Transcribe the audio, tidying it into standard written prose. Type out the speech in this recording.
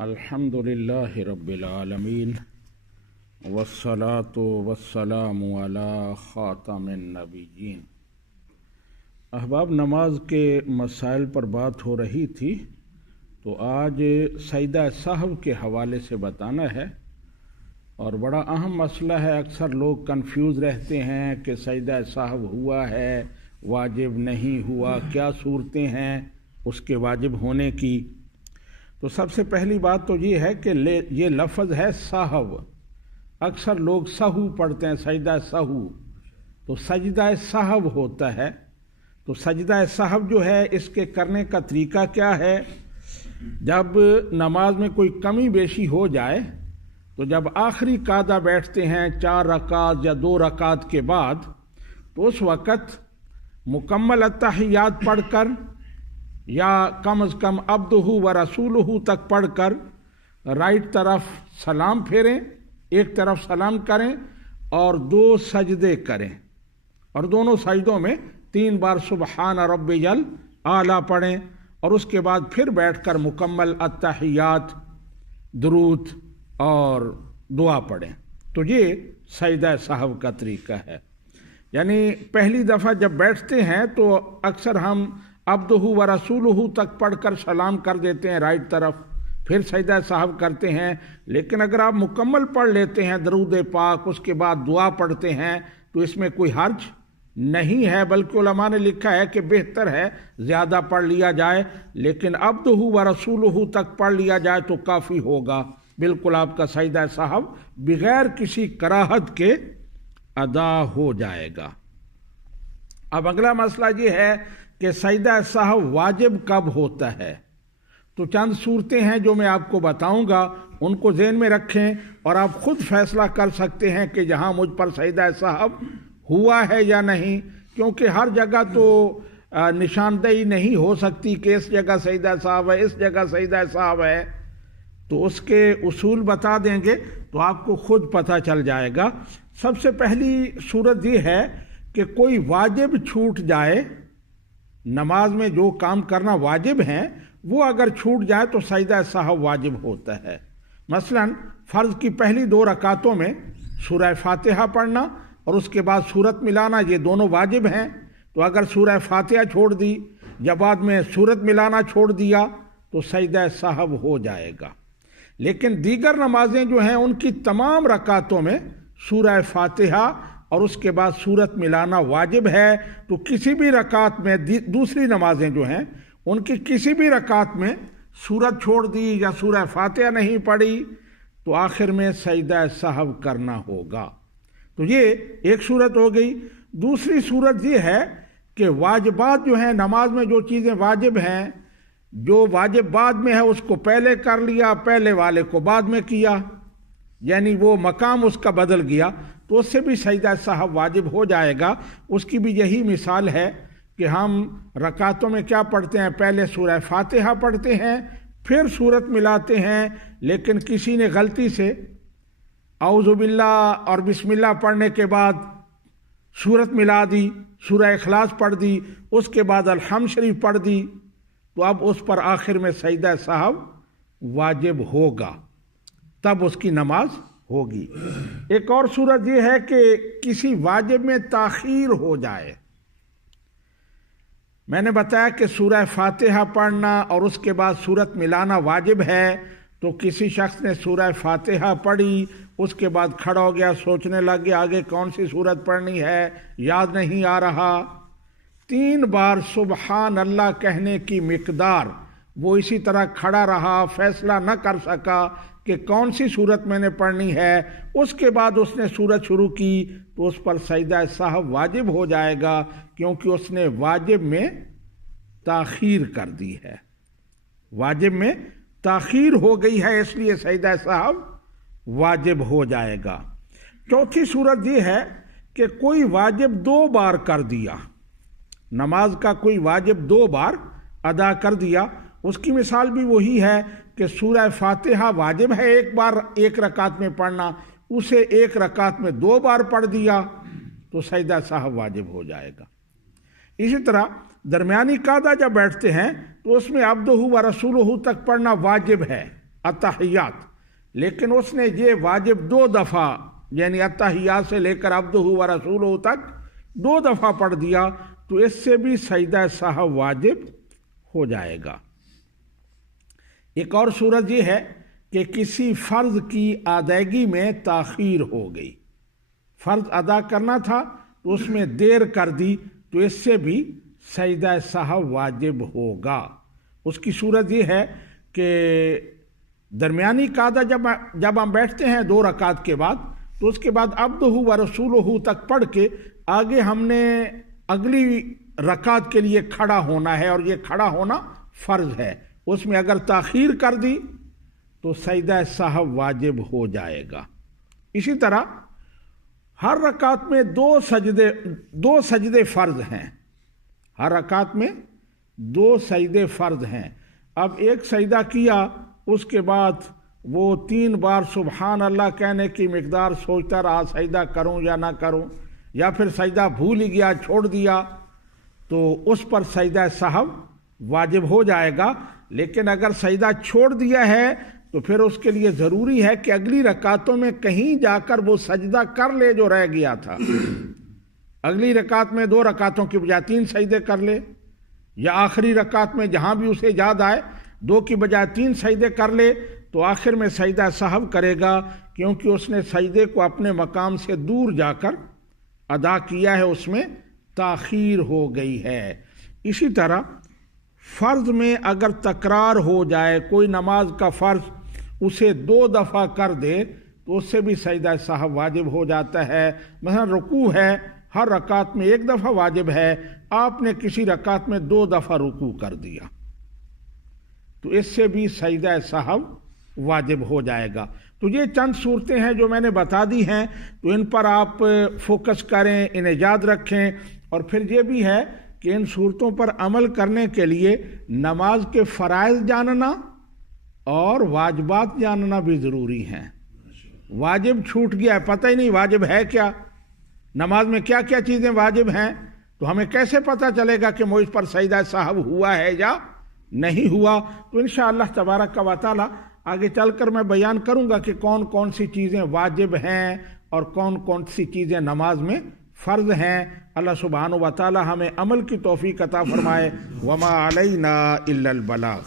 अल्हम्दुलिल्लाहि रब्बिल आलमीन वस्सलातु वस्सलामु अला खातमिन नबिय्यीन। अहबाब, नमाज के मसाइल पर बात हो रही थी, तो आज सजदा सहव के हवाले से बताना है और बड़ा अहम मसला है। अक्सर लोग कंफ्यूज रहते हैं कि सजदा सहव हुआ है, वाजिब नहीं हुआ, क्या सूरतें हैं उसके वाजिब होने की। तो सबसे पहली बात तो ये है कि ये लफ्ज़ है सहव। अक्सर लोग सहू पढ़ते हैं, सजदा सहू, तो सजदा सहव होता है। तो सजदा सहव जो है, इसके करने का तरीका क्या है? जब नमाज में कोई कमी बेशी हो जाए, तो जब आखिरी कादा बैठते हैं 4 रकात या 2 रकात के बाद, तो उस वक़्त मुकम्मल अत्तहियात पढ़कर या कम अज़ कम अब्दुहु व रसूलुहु तक पढ़कर राइट तरफ सलाम फेरें, एक तरफ सलाम करें और 2 सजदे करें, और दोनों सजदों में 3 बार सुबहान रब्बियल आला पढ़ें, और उसके बाद फिर बैठकर मुकम्मल अत्तहियात, दुरूद और दुआ पढ़ें। तो ये सजदा सहव का तरीका है। यानी पहली दफ़ा जब बैठते हैं तो अक्सर हम अब्दुहु व रसूलुहु तक पढ़कर सलाम कर देते हैं राइट तरफ, फिर सजदा सहव करते हैं। लेकिन अगर आप मुकम्मल पढ़ लेते हैं दरूद पाक, उसके बाद दुआ पढ़ते हैं, तो इसमें कोई हर्ज नहीं है, बल्कि उलमा ने लिखा है कि बेहतर है ज़्यादा पढ़ लिया जाए, लेकिन अब्दुहु व रसूलुहु तक पढ़ लिया जाए तो काफ़ी होगा। बिल्कुल आपका सजदा सहव बगैर किसी कराहत के अदा हो जाएगा। अब अगला मसला ये है कि सजदा सहव वाजिब कब होता है। तो चंद सूरतें हैं जो मैं आपको बताऊंगा, उनको ज़हन में रखें और आप खुद फैसला कर सकते हैं कि यहाँ मुझ पर सजदा सहव हुआ है या नहीं, क्योंकि हर जगह तो निशानदेही नहीं हो सकती कि इस जगह सजदा सहव है, इस जगह सजदा सहव है। तो उसके उसूल बता देंगे तो आपको खुद पता चल जाएगा। सबसे पहली सूरत ये है कि कोई वाजिब छूट जाए, नमाज में जो काम करना वाजिब है वो अगर छूट जाए तो सजदा सहव वाजिब होता है। मसलन फ़र्ज़ की पहली 2 रकातों में सूरह फातिहा पढ़ना और उसके बाद सूरत मिलाना, ये दोनों वाजिब हैं। तो अगर सूरह फातिहा छोड़ दी या बाद में सूरत मिलाना छोड़ दिया तो सजदा सहव हो जाएगा। लेकिन दीगर नमाजें जो हैं उनकी तमाम रकातों में सूरह फातिहा और उसके बाद सूरत मिलाना वाजिब है। तो किसी भी रकात में, दूसरी नमाजें जो हैं उनकी किसी भी रकात में सूरत छोड़ दी या सूरह फातिहा नहीं पढ़ी तो आखिर में सजदा सहव करना होगा। तो ये एक सूरत हो गई। दूसरी सूरत ये है कि वाजिबात जो हैं, नमाज में जो चीज़ें वाजिब हैं, जो वाजिब बाद में है उसको पहले कर लिया, पहले वाले को बाद में किया, यानी वो मकाम उसका बदल गया, तो उससे भी सजदा सहव वाजिब हो जाएगा। उसकी भी यही मिसाल है कि हम रकातों में क्या पढ़ते हैं, पहले सूरह फातिहा पढ़ते हैं, फिर सूरत मिलाते हैं, लेकिन किसी ने गलती से औज़ु बिल्लाह और बिस्मिल्लाह पढ़ने के बाद सूरत मिला दी, सूरह इखलास पढ़ दी, उसके बाद अलहम्द शरीफ पढ़ दी, तो अब उस पर आखिर में सजदा सहव वाजिब होगा, तब उसकी नमाज होगी। एक और सूरत यह है कि किसी वाजिब में ताखीर हो जाए। मैंने बताया कि सूरह फातिहा पढ़ना और उसके बाद सूरत मिलाना वाजिब है। तो किसी शख्स ने सूरह फातिहा पढ़ी, उसके बाद खड़ा हो गया, सोचने लग गया आगे कौन सी सूरत पढ़नी है, याद नहीं आ रहा। 3 बार सुबहान अल्लाह कहने की मिकदार वो इसी तरह खड़ा रहा, फैसला न कर सका कि कौन सी सूरत मैंने पढ़नी है। उसके बाद उसने सूरत शुरू की तो उस पर सजदा सहव वाजिब हो जाएगा, क्योंकि उसने वाजिब में ताखीर कर दी है, वाजिब में ताखीर हो गई है, इसलिए सजदा सहव वाजिब हो जाएगा। चौथी सूरत ये है कि कोई वाजिब 2 बार कर दिया, नमाज का कोई वाजिब 2 बार अदा कर दिया। उसकी मिसाल भी वही है कि सूरह फातिहा वाजिब है एक बार एक रकात में पढ़ना, उसे एक रकात में 2 बार पढ़ दिया तो सजदा सहव वाजिब हो जाएगा। इसी तरह दरमियानी कादा जब बैठते हैं तो उसमें अब्दुहु व रसूलुहु तक पढ़ना वाजिब है, अत्तहियात, लेकिन उसने ये वाजिब 2 दफ़ा यानी अत्तहियात से लेकर अब्दुहु व रसूलुहु तक 2 दफ़ा पढ़ दिया तो इससे भी सजदा सहव वाजिब हो जाएगा। एक और सूरत ये है कि किसी फ़र्ज की अदायगी में ताख़ीर हो गई, फ़र्ज अदा करना था तो उसमें देर कर दी तो इससे भी सजदा सहव वाजिब होगा। उसकी सूरत ये है कि दरमियानी कादा जब हम बैठते हैं 2 रकात के बाद तो उसके बाद अब्दुहु व रसूलुहु तक पढ़ के आगे हमने अगली रकात के लिए खड़ा होना है और ये खड़ा होना फ़र्ज है। उसमें अगर ताख़ीर कर दी तो सजदा सहव वाजिब हो जाएगा। इसी तरह हर रकात में 2 सजदे फ़र्ज हैं, हर रकात में 2 सजदे फ़र्ज हैं। अब एक सजदा किया उसके बाद वो 3 बार सुबहान अल्लाह कहने की मिकदार सोचता रहा सजदा करूं या ना करूं, या फिर सजदा भूल ही गया छोड़ दिया, तो उस पर सजदा सहव वाजिब हो जाएगा। लेकिन अगर सजदा छोड़ दिया है तो फिर उसके लिए ज़रूरी है कि अगली रकातों में कहीं जाकर वो सजदा कर ले जो रह गया था। अगली रकात में 2 रकातों की बजाय 3 सजदे कर ले, या आखिरी रकात में जहाँ भी उसे याद आए 2 की बजाय 3 सजदे कर ले, तो आखिर में सजदा सहव करेगा क्योंकि उसने सजदे को अपने मकाम से दूर जाकर अदा किया है, उसमें ताख़ीर हो गई है। इसी तरह फ़र्ज में अगर तकरार हो जाए, कोई नमाज का फ़र्ज उसे 2 दफ़ा कर दे तो उससे भी सजदा सहव वाजिब हो जाता है। مثلا रुकू है, हर रकात में 1 दफ़ा वाजिब है, आपने किसी रकात में 2 दफ़ा रुकू कर दिया तो इससे भी सजदा सहव वाजिब हो जाएगा। तो ये चंद सूरतें हैं जो मैंने बता दी हैं, तो इन पर आप फोकस करें, इन्हें याद रखें। और फिर ये भी है कि इन सूरतों पर अमल करने के लिए नमाज के फ़राइज़ जानना और वाजिबात जानना भी ज़रूरी हैं। वाजिब छूट गया है, पता ही नहीं वाजिब है क्या, नमाज में क्या क्या चीज़ें वाजिब हैं, तो हमें कैसे पता चलेगा कि मुझ पर सजदा सहव हुआ है या नहीं हुआ। तो इंशाअल्लाह तबारक व तआला आगे चलकर मैं बयान करूँगा कि कौन कौन सी चीज़ें वाजिब हैं और कौन कौन सी चीज़ें नमाज में फ़र्ज हैं। अल्लाह सुब्हानहु व तआला हमें अमल की तौफ़ीक़ अता फ़रमाए। वमा अलैना इल्लल बलाग़।